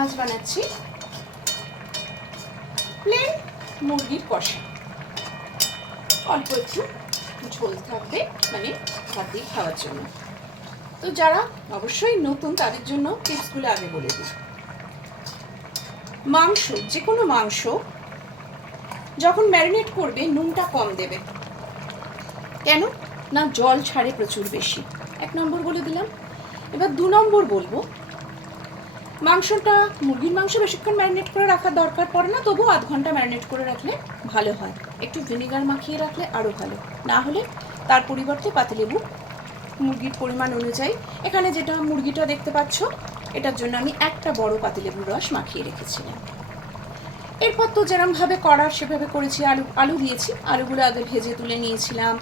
আজ বানাচ্ছি প্লেন মুরগির কষা। অল্প একটু ঝোল থাকবে, মানে ভাত দিয়ে খাওয়ার জন্য। তো যারা অবশ্যই নতুন তাদের জন্য টিপসগুলো আগে বলে দিই। মাংস, যে কোনো মাংস যখন ম্যারিনেট করবে নুনটা কম দেবে। কেন না, জল ছাড়ে প্রচুর বেশি। 1 নম্বর বলে দিলাম। এবার 2 নম্বর বলবো, মাংসটা, মুরগির মাংস বেশিক্ষণ ম্যারিনেট করে রাখার দরকার পড়ে না, তবু আধ ঘন্টা ম্যারিনেট করে রাখলে ভালো হয়। একটু ভিনেগার মাখিয়ে রাখলে আরও ভালো। না হলে তার পরিবর্তে পাতিলেবু মুরগির পরিমাণ অনুযায়ী, এখানে যেটা মুরগিটা দেখতে পাচ্ছ এটার জন্য আমি একটা বড় পাতিলেবুর রস মাখিয়ে রেখেছিলাম। এরপর তো যেরমভাবে করার সেভাবে করেছি। আলু দিয়েছি, আলুগুলো আগে ভেজে তুলে নিয়েছিলাম।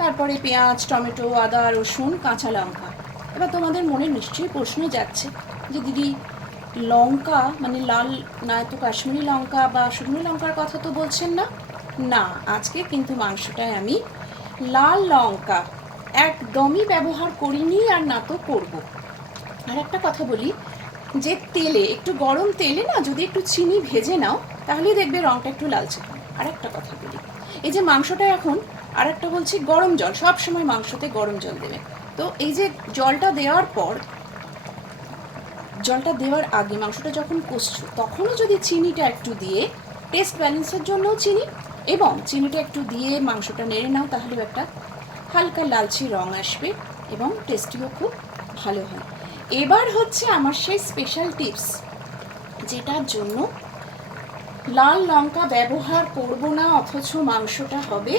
তারপরে পেঁয়াজ, টমেটো, আদা, রসুন, কাঁচা লঙ্কা। এবার তোমাদের মনে নিশ্চয়ই প্রশ্ন যাচ্ছে যে দিদি লঙ্কা মানে লাল না, তো কাশ্মীরি লঙ্কা বা শুকনো লঙ্কার কথা তো বলছেন না। না, আজকে কিন্তু মাংসটায় আমি লাল লঙ্কা একদমই ব্যবহার করিনি, আর না তো করবো। আর একটা কথা বলি, যে তেলে, একটু গরম তেলে না যদি একটু চিনি ভেজে নাও তাহলে দেখবে রঙটা একটু লালচে হয়। আর একটা কথা বলি, এই যে মাংসটা এখন, আর একটা বলছি, গরম জল, সব সময় মাংসতে গরম জল দেবে। তো এই যে জলটা দেওয়ার পর, জলটা দেওয়ার আগে মাংসটা যখন কষছো তখনও যদি চিনিটা একটু দিয়ে, টেস্ট ব্যালেন্সের জন্যও চিনি, এবং চিনিটা একটু দিয়ে মাংসটা নেড়ে নাও, তাহলেও একটা হালকা লালচে রং আসবে এবং টেস্টিও খুব ভালো হয়। এবার হচ্ছে আমার সেই স্পেশাল টিপস, যেটার জন্য লাল লঙ্কা ব্যবহার করব না, অথচ মাংসটা হবে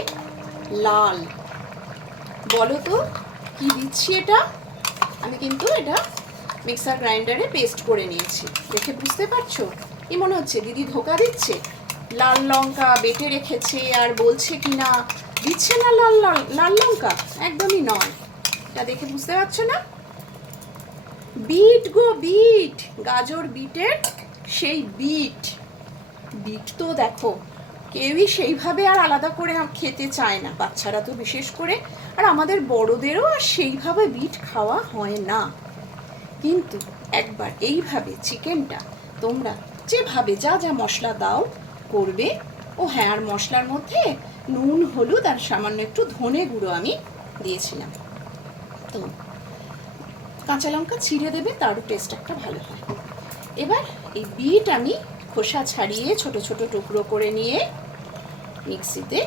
লাল। বলো তো কি দিচ্ছি এটা? আমি কিন্তু এটা মিক্সার গ্রাইন্ডারে পেস্ট করে নিয়েছি। দেখে বুঝতে পারছো? কি মনে হচ্ছে দিদি ধোকা দিচ্ছে? লাল লঙ্কা বেটে রেখেছে আর বলছে কি না দিচ্ছে না লাল লঙ্কা? একদমই নয়। এটা দেখে বুঝতে পারছো না? বিট গো বিট, গাজর বিটের সেই বিট তো দেখো কেউই সেইভাবে আর আলাদা করে খেতে চায় না, বাচ্চারা তো বিশেষ করে, আর আমাদের বড়দেরও আর সেইভাবে বিট খাওয়া হয় না। কিন্তু একবার এইভাবে চিকেনটা তোমরা যেভাবে যা যা মশলা দাও করবে। ও হ্যাঁ, আর মশলার মধ্যে নুন, হলুদ আর সামান্য একটু ধনে গুঁড়ো আমি দিয়েছিলাম। তো কাঁচা লঙ্কা ছিঁড়ে দেবে, তারও টেস্ট একটা ভালো হয়। এবার এই বিট আমি খোসা ছাড়িয়ে ছোট ছোট টুকরো করে নিয়ে মিক্সিতে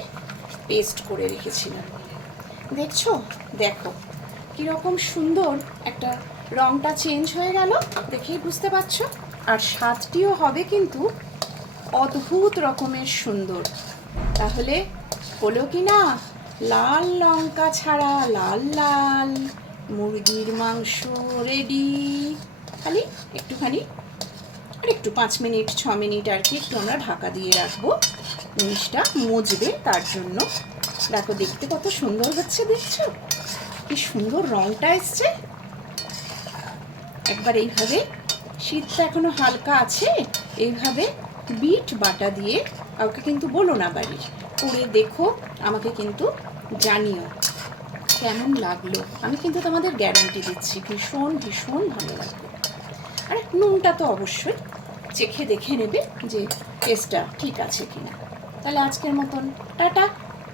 পেস্ট করে রেখেছিলাম। দেখছো? দেখো কীরকম সুন্দর একটা রঙটা চেঞ্জ হয়ে গেল, দেখেই বুঝতে পারছো। আর স্বাদটিও হবে কিন্তু অদ্ভুত রকমের সুন্দর। তাহলে হলো কি না, লাল লঙ্কা ছাড়া লাল লাল মুরগির মাংস রেডি। খালি একটুখানি আর একটু 5 মিনিট 6 মিনিট আর কি একটু আমরা ঢাকা দিয়ে রাখবো, জিনিসটা মজবে তার জন্য। দেখো দেখতে কত সুন্দর হচ্ছে, দেখছো কি সুন্দর রংটা এসছে। একবার এইভাবে, শীতটা এখনো হালকা আছে, এইভাবে বিট বাটা দিয়ে, কাউকে কিন্তু বলো না বাড়ির, করে দেখো, আমাকে কিন্তু জানিও কেমন লাগলো। আমি কিন্তু তোমাদের গ্যারান্টি দিচ্ছি ভীষণ ভীষণ ভালো লাগবে। আর নুনটা তো অবশ্যই চেখে দেখে নেবে যে টেস্টটা ঠিক আছে কিনা। তাহলে আজকের মতন টাটা।